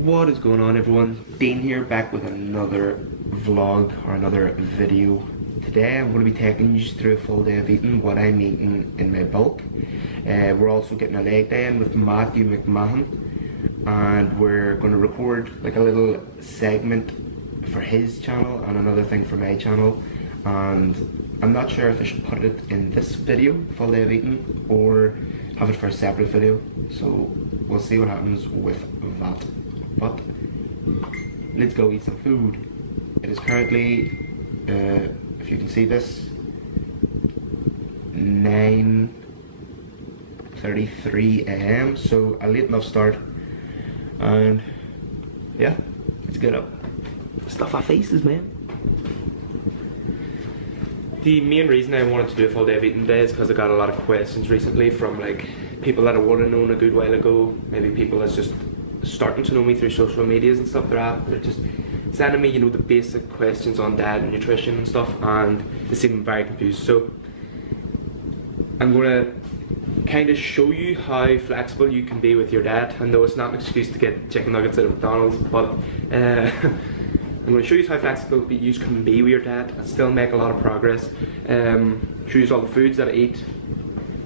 What is going on, everyone? Dean here, back with another vlog or another video. Today I'm going to be taking you through a full day of eating, what I'm eating in my bulk. We're also getting a leg day in with Matthew McMahon, and we're going to record like a little segment for his channel and another thing for my channel. And I'm not sure if I should put it in this video, full day of eating, or have it for a separate video. So we'll see what happens with that. But let's go eat some food. It is currently, if you can see this, 9:33 AM, so a late enough start. And yeah, let's get up. Stuff our faces, man. The main reason I wanted to do a full day of eating today is because I got a lot of questions recently from like people that I would have known a good while ago, maybe people that's just starting to know me through social medias and stuff. They're just sending me, you know, the basic questions on diet and nutrition and stuff, and they seem very confused. So I'm going to kind of show you how flexible you can be with your diet. I know it's not an excuse to get chicken nuggets at McDonald's, but I'm going to show you how flexible you can be with your diet and still make a lot of progress. Show you all the foods that I eat,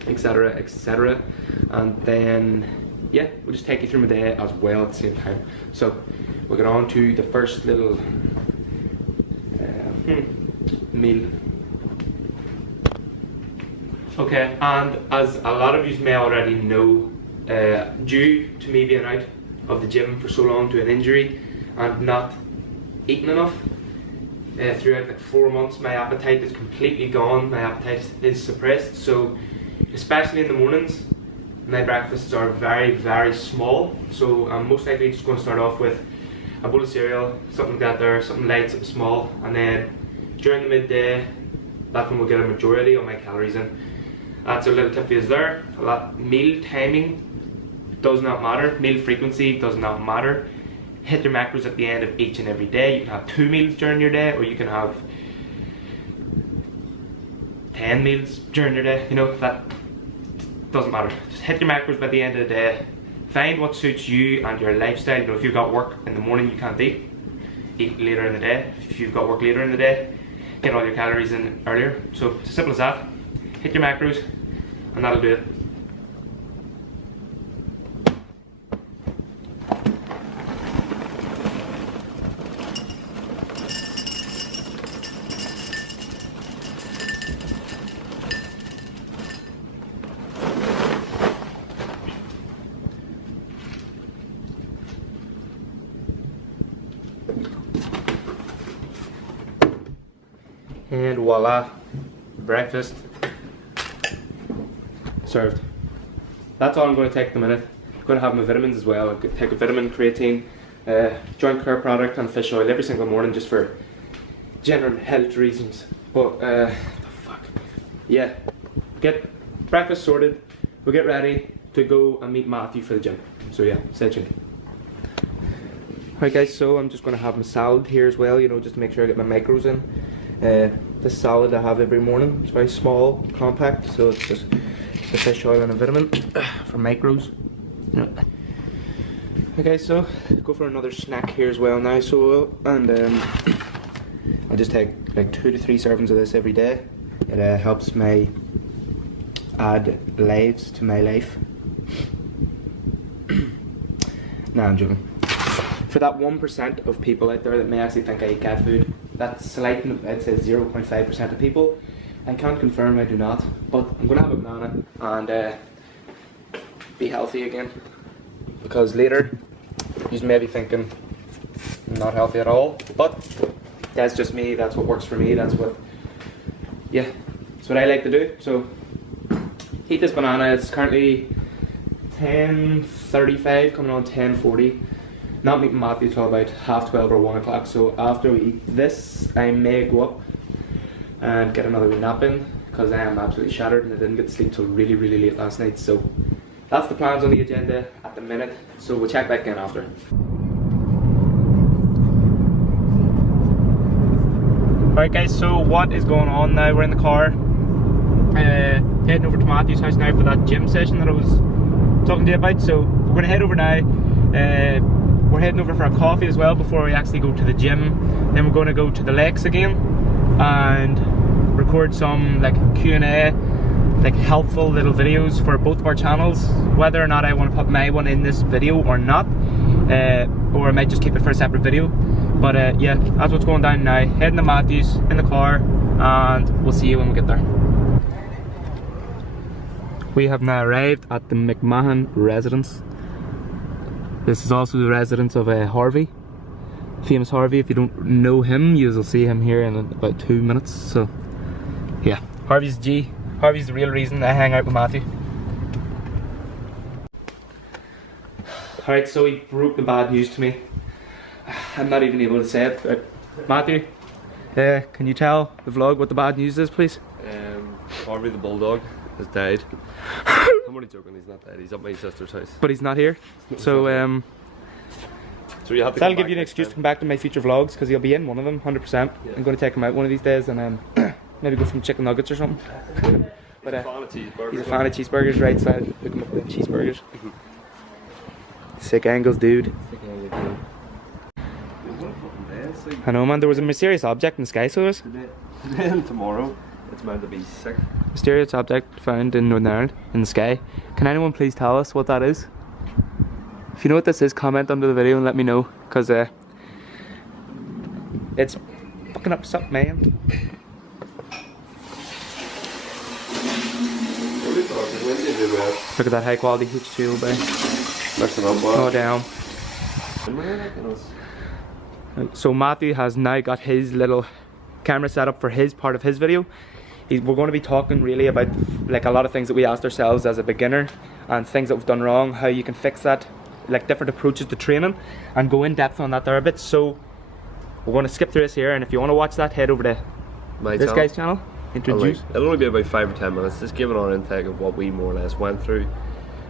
etc, etc, and then yeah, we'll just take you through my day as well at the same time. So we'll get on to the first little meal. Okay, and as a lot of you may already know, due to me being out of the gym for so long to an injury and not eating enough, throughout like 4 months, my appetite is completely gone. My appetite is suppressed, so especially in the mornings, my breakfasts are very, very small. So I'm most likely just going to start off with a bowl of cereal, something like that there, something light, something small, and then during the midday, that's when we'll get a majority of my calories in. That's a little tip for you there. Meal timing does not matter, meal frequency does not matter. Hit your macros at the end of each and every day. You can have 2 meals during your day, or you can have 10 meals during your day, you know, that doesn't matter. Just hit your macros by the end of the day. Find what suits you and your lifestyle. You know, if you've got work in the morning, you can't eat later in the day. If you've got work later in the day, get all your calories in earlier. So it's as simple as that. Hit your macros, and that'll do it. And voila, breakfast served. That's all I'm going to take at the minute. I'm going to have my vitamins as well. I'm going to take a vitamin, creatine, joint care product and fish oil every single morning, just for general health reasons. But the fuck, yeah, get breakfast sorted, we'll get ready to go and meet Matthew for the gym. So yeah, stay tuned. Alright guys, so I'm just going to have my salad here as well, you know, just to make sure I get my macros in. This salad I have every morning, it's very small, compact, so it's just the fish oil and a vitamin for macros. Yeah. Okay, so go for another snack here as well now. So and I'll just take like 2 to 3 servings of this every day. It helps me add lives to my life. Nah, I'm joking. For that 1% of people out there that may actually think I eat cat food, that's slight, I'd say 0.5% of people. I can't confirm I do not, but I'm going to have a banana and be healthy again. Because later, you may be thinking I'm not healthy at all, but that's just me, that's what works for me, that's what I like to do. So, eat this banana. It's currently 10:35, coming on 10:40. Not meeting Matthew till about 12:30 or 1 o'clock, so after we eat this, I may go up and get another wee nap in, because I am absolutely shattered and I didn't get to sleep till really, really late last night. So that's the plans on the agenda at the minute, so we'll check back in after. Alright guys, so what is going on now? We're in the car, heading over to Matthew's house now for that gym session that I was talking to you about. So we're going to head over now. we're heading over for a coffee as well before we actually go to the gym. Then we're going to go to the lakes again and record some like Q&A, like helpful little videos for both of our channels, whether or not I want to put my one in this video or not, or I might just keep it for a separate video. But yeah, that's what's going down now. Heading to Matthews in the car, and we'll see you when we get there. We have now arrived at the McMahon residence. This is also the residence of Harvey, famous Harvey. If you don't know him, you'll see him here in about 2 minutes. So yeah, Harvey's G. Harvey's the real reason I hang out with Matthew. Alright, so he broke the bad news to me. I'm not even able to say it, but Matthew, can you tell the vlog what the bad news is, please? Harvey the bulldog has died. I'm only joking, he's not dead, he's at my sister's house. But he's not here, so so you have to that'll give you an excuse to come back to my future vlogs, because he'll be in one of them, 100%. Yeah. I'm going to take him out one of these days and maybe go for some chicken nuggets or something. But he's a fan of cheeseburgers, right? So I'll look him up with cheeseburgers. Sick angles, dude. I know, man, there was a mysterious object in the sky, so there was. Today and tomorrow, it's meant to be sick. Mysterious object found in Northern Ireland, in the sky. Can anyone please tell us what that is? If you know what this is, comment under the video and let me know, because it's fucking up something, man. Look at that high quality H2O, boy. Oh damn. So Matthew has now got his little camera set up for his part of his video. We're going to be talking really about like a lot of things that we asked ourselves as a beginner and things that we've done wrong, how you can fix that, like different approaches to training, and go in depth on that there a bit. So we're going to skip through this here, and if you want to watch that, head over to this guy's channel. Introduce. It'll only be about 5 or 10 minutes, just giving our intake of what we more or less went through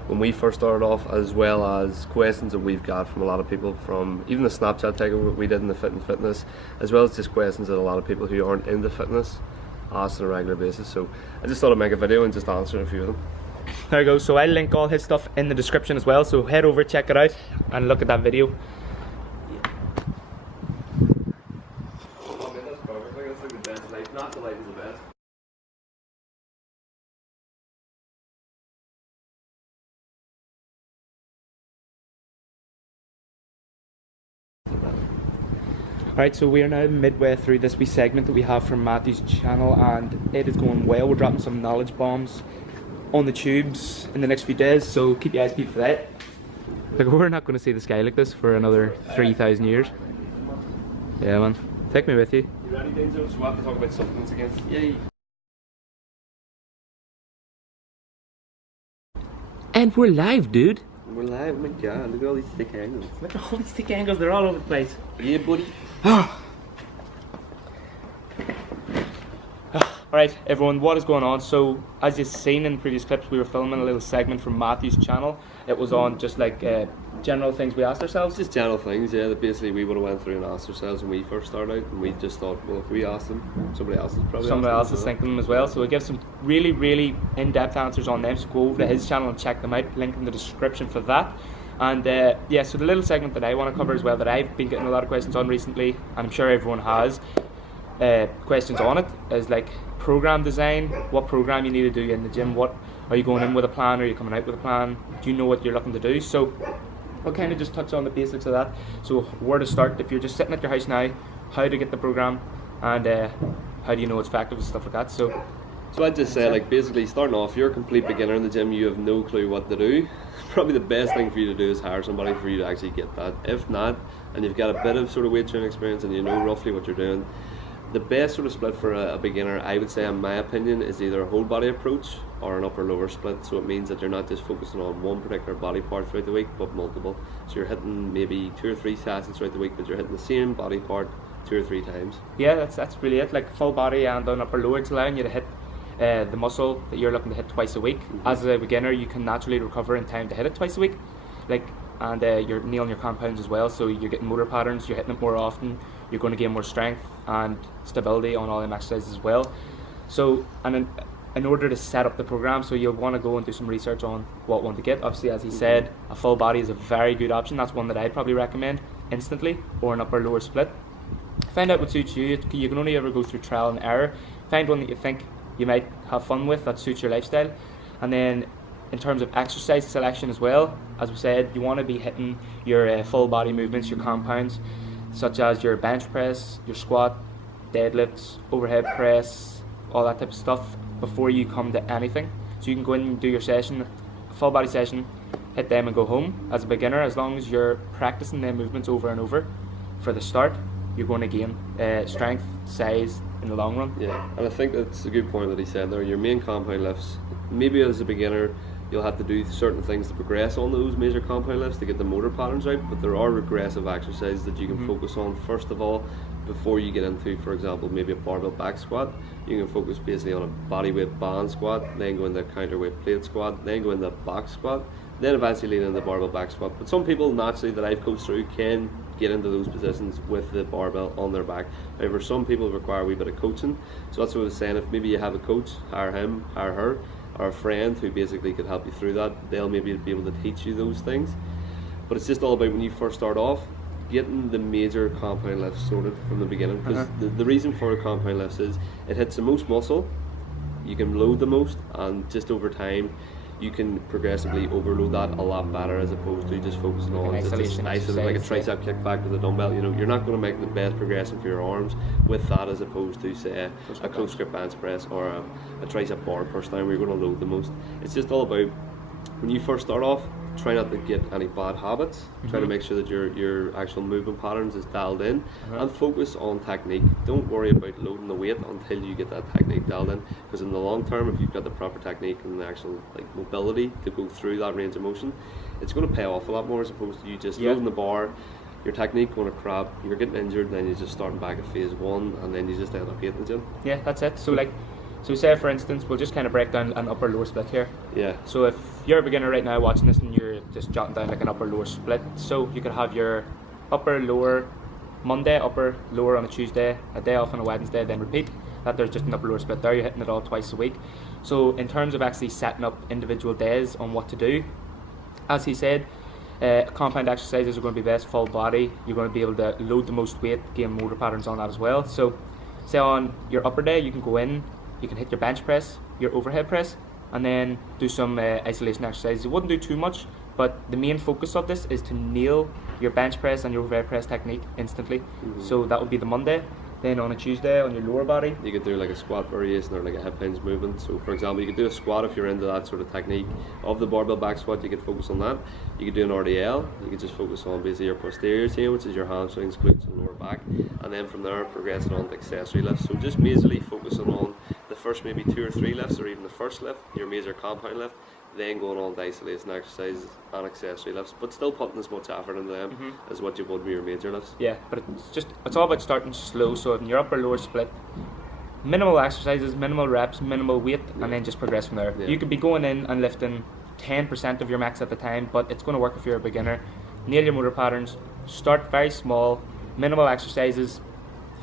when we first started off, as well as questions that we've got from a lot of people, from even the Snapchat tag we did in the fitness, as well as just questions that a lot of people who aren't into fitness ask on a regular basis. So I just thought I'd make a video and just answer a few of them. There you go. So I'll link all his stuff in the description as well, so head over, check it out and look at that video. Oh man, that's perfect. That's like the best light. Not the light is the best. Alright, so we are now midway through this wee segment that we have from Matthew's channel, and it is going well. We're dropping some knowledge bombs on the tubes in the next few days, so keep your eyes peeled for that. Like, we're not going to see the sky like this for another 3,000 years. Yeah, man. Take me with you. You ready, Denzo? So we have to talk about supplements again. Yay! And we're live, dude. We're live, oh my god, look at all these thick angles. Look at all these thick angles, they're all over the place. Yeah, buddy. Alright, everyone, what is going on? So, as you've seen in previous clips, we were filming a little segment from Matthew's channel. It was on just like general things we asked ourselves. Just general things, yeah, that basically we would have went through and asked ourselves when we first started out, and we just thought, well, if we asked them, somebody else is probably thinking them as well. So we give some really, really in-depth answers on them, so go over to his channel and check them out, link in the description for that. And yeah, so the little segment that I want to cover as well, that I've been getting a lot of questions on recently, and I'm sure everyone has questions on it, is like program design. What program you need to do in the gym? What are you going in with a plan, or are you coming out with a plan? Do you know what you're looking to do? So I'll kind of just touch on the basics of that. So where to start if you're just sitting at your house now, how to get the program, and how do you know it's effective and stuff like that. So I'd just say, like, basically starting off, you're a complete beginner in the gym, you have no clue what to do. Probably the best thing for you to do is hire somebody for you to actually get that. If not, and you've got a bit of sort of weight training experience and you know roughly what you're doing, the best sort of split for a beginner, I would say in my opinion, is either a whole body approach or an upper lower split. So it means that you're not just focusing on one particular body part throughout the week, but multiple. So you're hitting maybe 2 or 3 sessions throughout the week, but you're hitting the same body part 2 or 3 times. Yeah, that's really it. Like full body and an upper lower, it's allowing you to hit the muscle that you're looking to hit twice a week. As a beginner, you can naturally recover in time to hit it twice a week, like, and you're nailing your compounds as well, so you're getting motor patterns, you're hitting it more often, you're going to gain more strength and stability on all them exercises as well. So, and then in order to set up the program, so you'll want to go and do some research on what one to get. Obviously, as he said, a full body is a very good option. That's one that I'd probably recommend instantly, or an upper lower split. Find out what suits you. You can only ever go through trial and error. Find one that you think you might have fun with, that suits your lifestyle. And then in terms of exercise selection as well, as we said, you want to be hitting your full body movements, your compounds, such as your bench press, your squat, deadlifts, overhead press, all that type of stuff before you come to anything. So you can go in and do your session, a full body session, hit them and go home. As a beginner, as long as you're practicing them movements over and over for the start, you're going to gain strength, size in the long run. Yeah, and I think that's a good point that he said there. Your main compound lifts, maybe as a beginner, you'll have to do certain things to progress on those major compound lifts to get the motor patterns right, but there are regressive exercises that you can focus on first of all before you get into, for example, maybe a barbell back squat. You can focus basically on a body weight band squat, then go into a counterweight plate squat, then go into a box squat, then eventually lead into the barbell back squat. But some people naturally that I've coached through can get into those positions with the barbell on their back. However, some people require a wee bit of coaching, so that's what I was saying. If maybe you have a coach, hire him, hire her, or a friend who basically could help you through that. They'll maybe be able to teach you those things. But it's just all about when you first start off, getting the major compound lifts sorted from the beginning. Because the reason for compound lifts is it hits the most muscle, you can load the most, and just over time you can progressively overload that a lot better, as opposed to just focusing on just isolating like a tricep kickback with a dumbbell. You know, you're not going to make the best progression for your arms with that, as opposed to say a close grip bench press or a tricep bar push down where you're going to load the most. It's just all about when you first start off, try not to get any bad habits. Try to make sure that your actual movement patterns is dialed in, and focus on technique. Don't worry about loading the weight until you get that technique dialed in, because in the long term, if you've got the proper technique and the actual mobility to go through that range of motion, it's going to pay off a lot more, as opposed to you just loading the bar, your technique going to crap, you're getting injured, and then you're just starting back at phase one, and then you just end up hating the gym. Yeah, that's it. So say for instance, we'll just kind of break down an upper lower split here. Yeah. So if you're a beginner right now watching this and you're just jotting down like an upper lower split, so you could have your upper lower Monday, upper lower on a Tuesday, a day off on a Wednesday, then repeat. That there's just an upper lower split there. You're hitting it all twice a week. So in terms of actually setting up individual days on what to do, as he said, compound exercises are going to be best full body. You're going to be able to load the most weight, gain motor patterns on that as well. So say on your upper day, you can go in, you can hit your bench press, your overhead press, and then do some isolation exercises. You wouldn't do too much, but the main focus of this is to nail your bench press and your overhead press technique instantly. So that would be the Monday. Then on a Tuesday, on your lower body, you could do like a squat variation or like a hip hinge movement. So for example, you could do a squat if you're into that sort of technique of the barbell back squat. You could focus on that. You could do an RDL. You could just focus on basically your posterior chain, which is your hamstrings, glutes, and lower back. And then from there, progressing on to accessory lifts. So just basically focusing on the first maybe 2 or 3 lifts, or even the first lift, your major compound lift, then going on to isolation exercises and accessory lifts, but still putting as much effort into them as what you would with your major lifts. Yeah, but it's all about starting slow. So in your upper lower split, minimal exercises, minimal reps, minimal weight, and then just progress from there. You could be going in and lifting 10% of your max at the time, but it's going to work if you're a beginner. Nail your motor patterns, start very small, minimal exercises,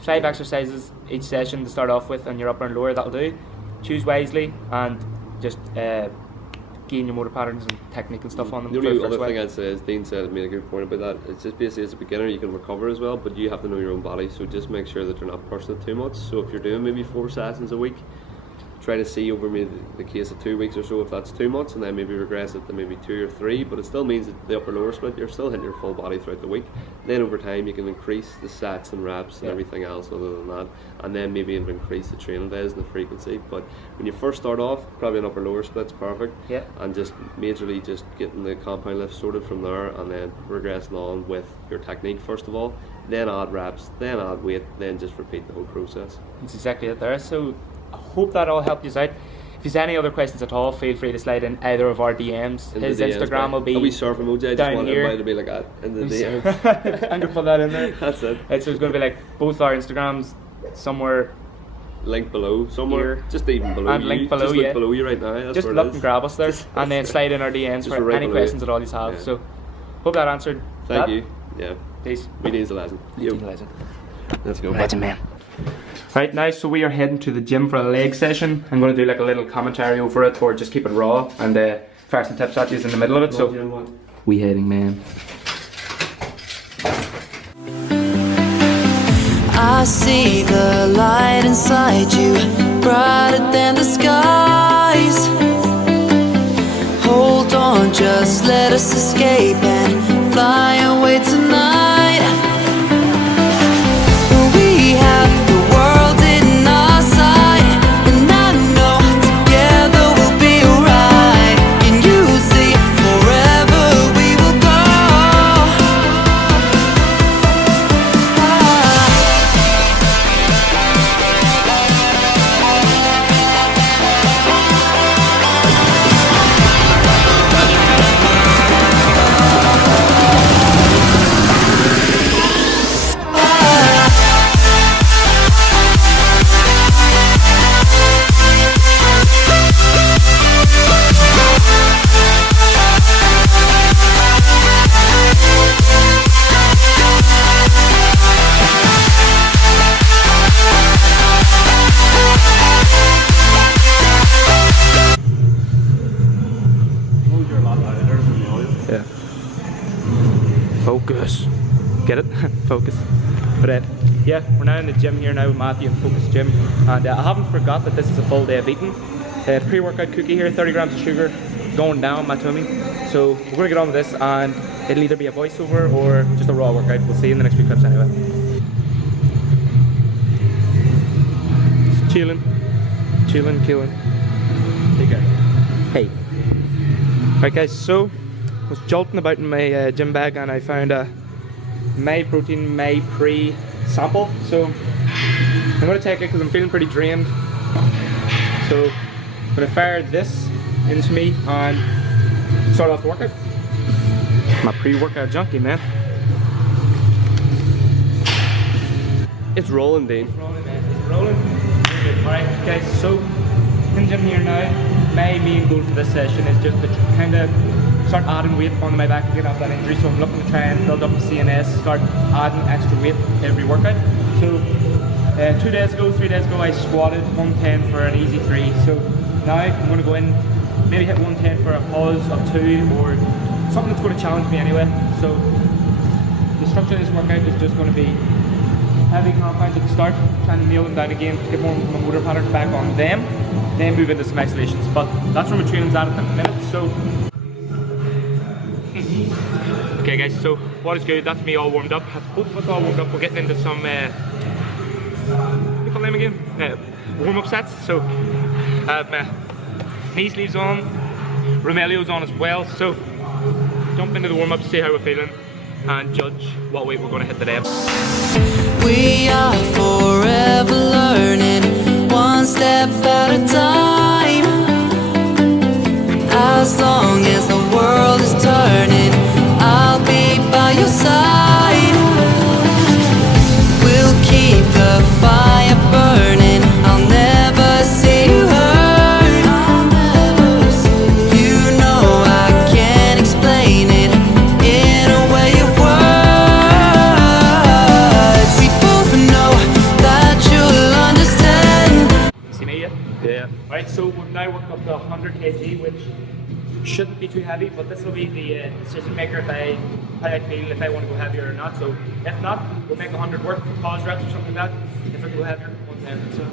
5 exercises each session to start off with, and your upper and lower, that'll do. Choose wisely and just gain your motor patterns and technique and stuff on them. The only other thing I'd say is, Dean said, made a good point about that. It's just basically as a beginner you can recover as well, but you have to know your own body, so just make sure that you're not pushing it too much. So if you're doing maybe 4 sessions a week, try to see over maybe the case of 2 weeks or so if that's too much, and then maybe regress it to maybe 2 or 3, but it still means that the upper lower split, you're still hitting your full body throughout the week. Then over time you can increase the sets and reps and everything else other than that, and then maybe even increase the training days and the frequency. But when you first start off, probably an upper lower split's perfect, and just majorly just getting the compound lift sorted from there, and then progressing on with your technique first of all, then add reps, then add weight, then just repeat the whole process. That's exactly it there. So I hope that all helped you out. If there's any other questions at all, feel free to slide in either of our DMs. His Instagram will be surf emoji. I just want everybody to be like that in the DMs. I'm gonna put that in there. That's it. So it's gonna be like both our Instagrams somewhere. Link below somewhere. Here. Just even below and you. link below, just look below you right now. That's just look and grab us there, and then slide in our DMs for right any questions at all you have. So hope that answered. Thank you. Yeah. Peace. We need a lesson. Legend. Let's go. Legend man. Right now, so we are heading to the gym for a leg session. I'm going to do like a little commentary over it, or just keep it raw, and fire some tips at you in the middle of it. So we heading, man. I see the light inside you, brighter than the skies. Hold on, just let us escape and fly away tonight. We have the world in our sight, and I know together we'll be alright. Can you see forever we will go? Yeah. Focus. Get it? Focus. But yeah, we're now in the gym here now with Matthew in Focus Gym, and I haven't forgot that this is a full day of eating. Pre-workout cookie here, 30 grams of sugar going down my tummy. So we're gonna get on with this, and it'll either be a voiceover or just a raw workout. We'll see in the next few clips anyway. Chilling, killing. Take care. Hey. Right guys, so I was jolting about in my gym bag, and I found a My Protein My Pre sample. So I'm going to take it because I'm feeling pretty drained. So I'm going to fire this into me and start off the workout. My pre-workout junkie, man. It's rolling, Dean. It's rolling, man. It's rolling. Alright guys, so in the gym here now, my main goal for this session is just to kind of start adding weight on my back again after that injury. So I'm looking to try and build up the CNS, start adding extra weight every workout. So 3 days ago I squatted 110 for an easy 3. So now I'm going to go in, maybe hit 110 for a pause of 2, or something that's going to challenge me anyway. So the structure of this workout is just going to be heavy compounds at the start, trying to nail them down again, get more of my motor patterns back on them, then move into some isolations. But that's where my training's at the minute. So okay guys, so what is good, that's me all warmed up. That's both of us all warmed up. We're getting into some what do you call them again? Warm-up sets. So I have my knee sleeves on, Romelio's on as well. So jump into the warm-up, see how we're feeling, and judge what weight we're going to hit today. We are forever learning, one step at a time. As long as the world is turning, I'll be by your side. We'll keep the fire burning, I'll never see you hurt. You know I can't explain it in a way of words. We both know that you'll understand. See me yet? Yeah. Right, so we've now worked up to 100 kg, which shouldn't be too heavy, but this will be the decision maker if how I feel, if I want to go heavier or not. So if not, we'll make 100 work for pause reps or something like that. If I go heavier, 110. So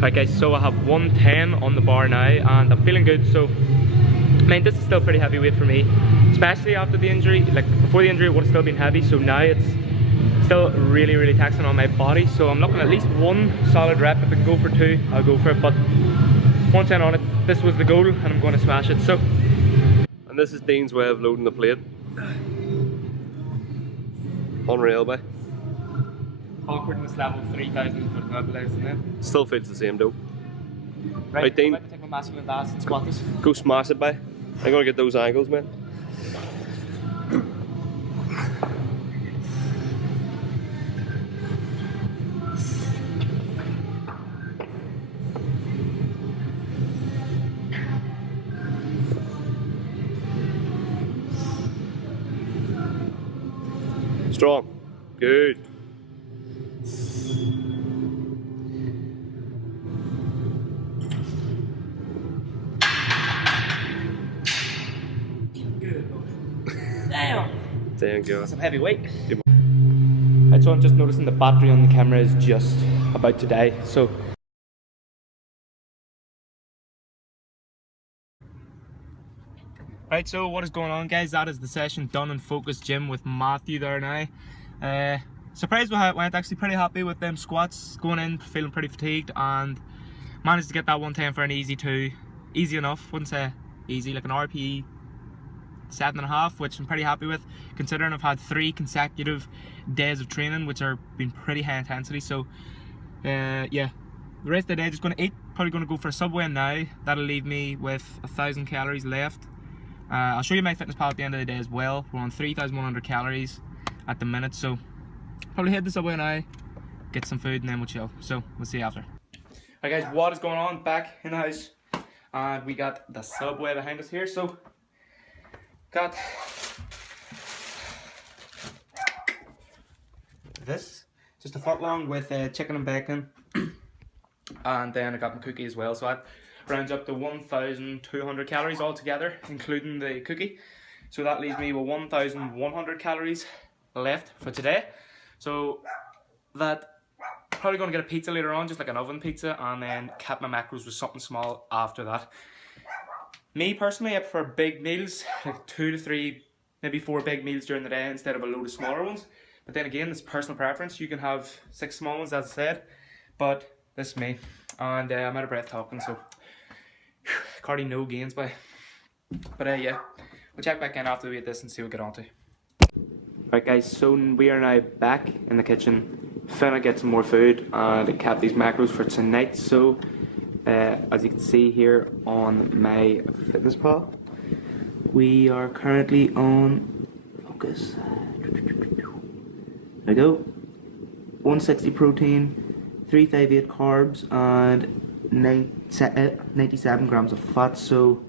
right guys, so I have 110 on the bar now, and I'm feeling good. So I mean, this is still pretty heavy weight for me, especially after the injury. Like before the injury, it would have still been heavy, so now it's still really taxing on my body. So I'm looking at least 1 solid rep. If I can go for 2, I'll go for it, but 110 on it. This was the goal, and I'm going to smash it. So, And this is Dean's way of loading the plate. Unreal, by. awkwardness level 3000 for the legs, isn't it? Still feels the same though. Right, Dean. I'm about to take my masculine bass and squat this. Go smash it, by. I'm gonna get those angles, man. Strong. Good. Damn! There you go. Some heavy weight. Good. Right, so I'm just noticing the battery on the camera is just about to die. So right, so what is going on, guys? That is the session done in Focus Gym with Matthew there now. Surprised with how it went. Actually pretty happy with them squats. Going in, feeling pretty fatigued, and managed to get that 110 for an easy 2. Easy enough, wouldn't say easy, like an RPE 7.5, which I'm pretty happy with, considering I've had 3 consecutive days of training, which are been pretty high intensity. So yeah, the rest of the day just going to eat. Probably going to go for a Subway now. That'll leave me with 1,000 calories left. I'll show you my fitness pal at the end of the day as well. We're on 3,100 calories at the minute, so probably head to Subway now, get some food, and then we'll chill. So we'll see you after. Alright guys, what is going on? Back in the house, and we got the Subway behind us here. So got this, just a foot long with chicken and bacon, and then I got my cookie as well. So that rounds up to 1,200 calories altogether, including the cookie. So that leaves me with 1,100 calories left for today. So that probably going to get a pizza later on, just like an oven pizza, and then cap my macros with something small after that. Me personally, I prefer big meals, like 2 to 3, maybe 4 big meals during the day instead of a load of smaller ones. But then again, it's personal preference. You can have 6 small ones, as I said, but this is me. And I'm out of breath talking, so Cardi no gains by. But yeah, we'll check back in after we eat this and see what we get on to. Right guys, so we are now back in the kitchen, finna get some more food and cap these macros for tonight. So as you can see here on my fitness pal, we are currently on focus. There we go. 160 protein, 358 carbs, and 97 grams of fat. So,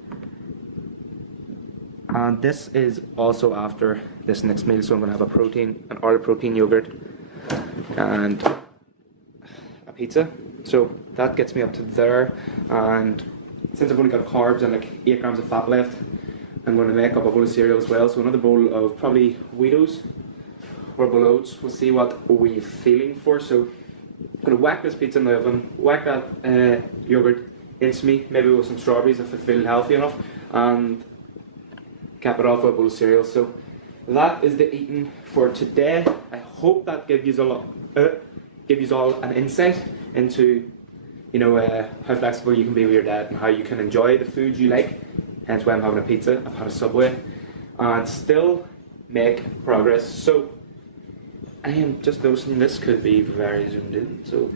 and this is also after this next meal. So I'm gonna have an all protein yogurt and a pizza. So that gets me up to there, and since I've only got carbs and like 8 grams of fat left, I'm going to make up a bowl of cereal as well. So another bowl of probably Wheatos or a bowl of oats. We'll see what we're feeling for. So I'm going to whack this pizza in the oven, whack that yogurt into me, maybe with some strawberries if I feel healthy enough, and cap it off with a bowl of cereal. So that is the eating for today. I hope that gives you all an insight into, you know, how flexible you can be with your diet and how you can enjoy the food you like. Hence why I'm having a pizza. I've had a Subway and still make progress. So I am just noticing this could be very zoomed in. So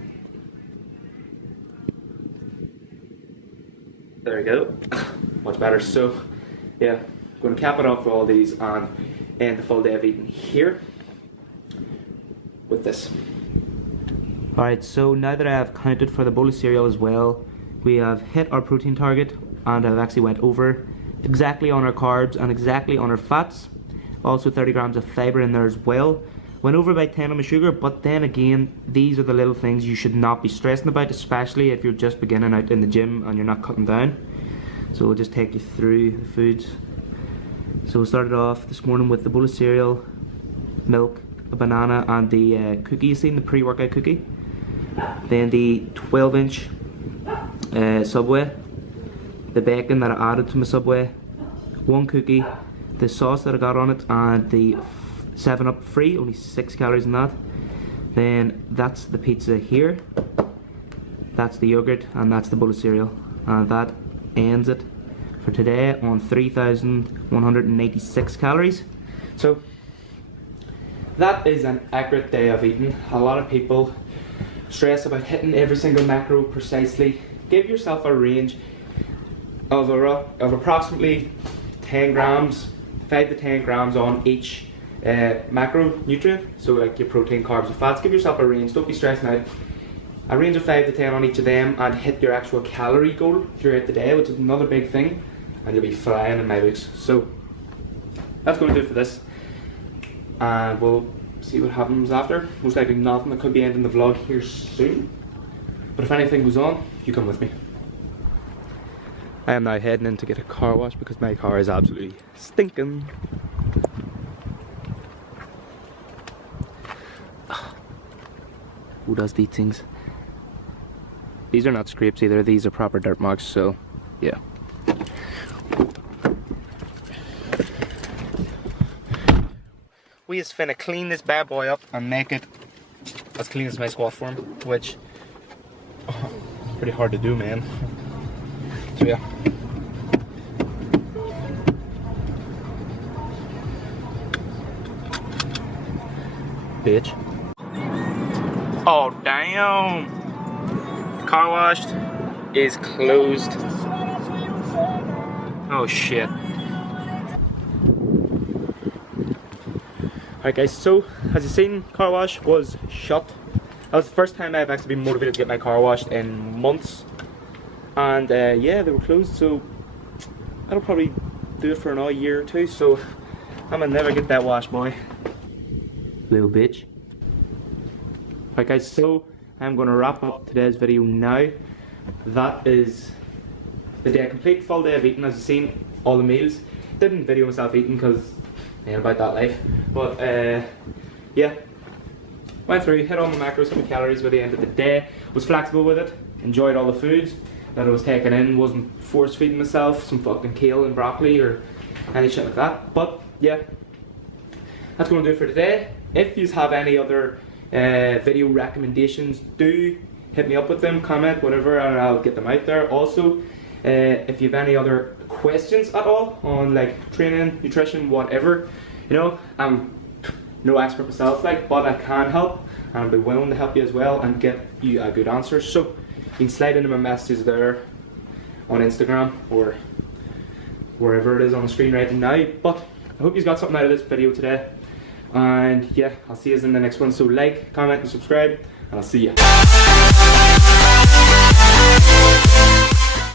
there we go. Much better. So yeah, I'm going to cap it off for all these and end the full day of eating here with this. Alright, so now that I have counted for the bowl of cereal as well, we have hit our protein target, and I've actually went over exactly on our carbs and exactly on our fats. Also 30 grams of fibre in there as well. Went over by 10 on my sugar, but then again, these are the little things you should not be stressing about, especially if you're just beginning out in the gym and you're not cutting down. So we'll just take you through the foods. So we started off this morning with the bowl of cereal, milk, a banana, and the cookie. You seen the pre-workout cookie? Then the 12-inch Subway, the bacon that I added to my Subway, 1 cookie, the sauce that I got on it, and the 7-Up free, only 6 calories in that. Then that's the pizza here, that's the yogurt, and that's the bowl of cereal. And that ends it for today on 3,186 calories. So that is an accurate day of eating. A lot of people stress about hitting every single macro precisely. Give yourself a range of approximately 10 grams, 5 to 10 grams on each macro nutrient. So like your protein, carbs and fats. Give yourself a range, don't be stressing out. A range of 5 to 10 on each of them, and hit your actual calorie goal throughout the day, which is another big thing, and you'll be flying in my boots. So that's going to do it for this, and we'll see what happens after. Most likely nothing. That could be ending the vlog here soon. But if anything goes on, you come with me. I am now heading in to get a car wash because my car is absolutely stinking. Who does these things? These are not scrapes either, these are proper dirt marks, so yeah. We just finna clean this bad boy up and make it as clean as my squat form, which is pretty hard to do, man. So yeah. Bitch. Oh damn! Car washed is closed. Oh shit. Alright guys, so as you've seen, car wash was shut. That was the first time I've actually been motivated to get my car washed in months. And yeah, they were closed, so I'll probably do it for another year or two, so I'm gonna never get that wash, boy. Little bitch. Alright guys, so I'm gonna wrap up today's video now. That is the day, a complete full day of eating. As you've seen, all the meals. Didn't video myself eating because I ain't about that life. But yeah, went through, hit all my macros, hit my calories by the end of the day. Was flexible with it, enjoyed all the foods that I was taking in, wasn't force feeding myself some fucking kale and broccoli or any shit like that. But yeah, that's gonna do it for today. If you have any other video recommendations, do hit me up with them, comment, whatever, and I'll get them out there. Also, if you have any other questions at all on like training, nutrition, whatever, you know, I'm no expert myself, like, but I can help and I'll be willing to help you as well and get you a good answer. So you can slide into my messages there on Instagram or wherever it is on the screen right now. But I hope you got something out of this video today, and yeah, I'll see you in the next one. So like, comment and subscribe, and I'll see you.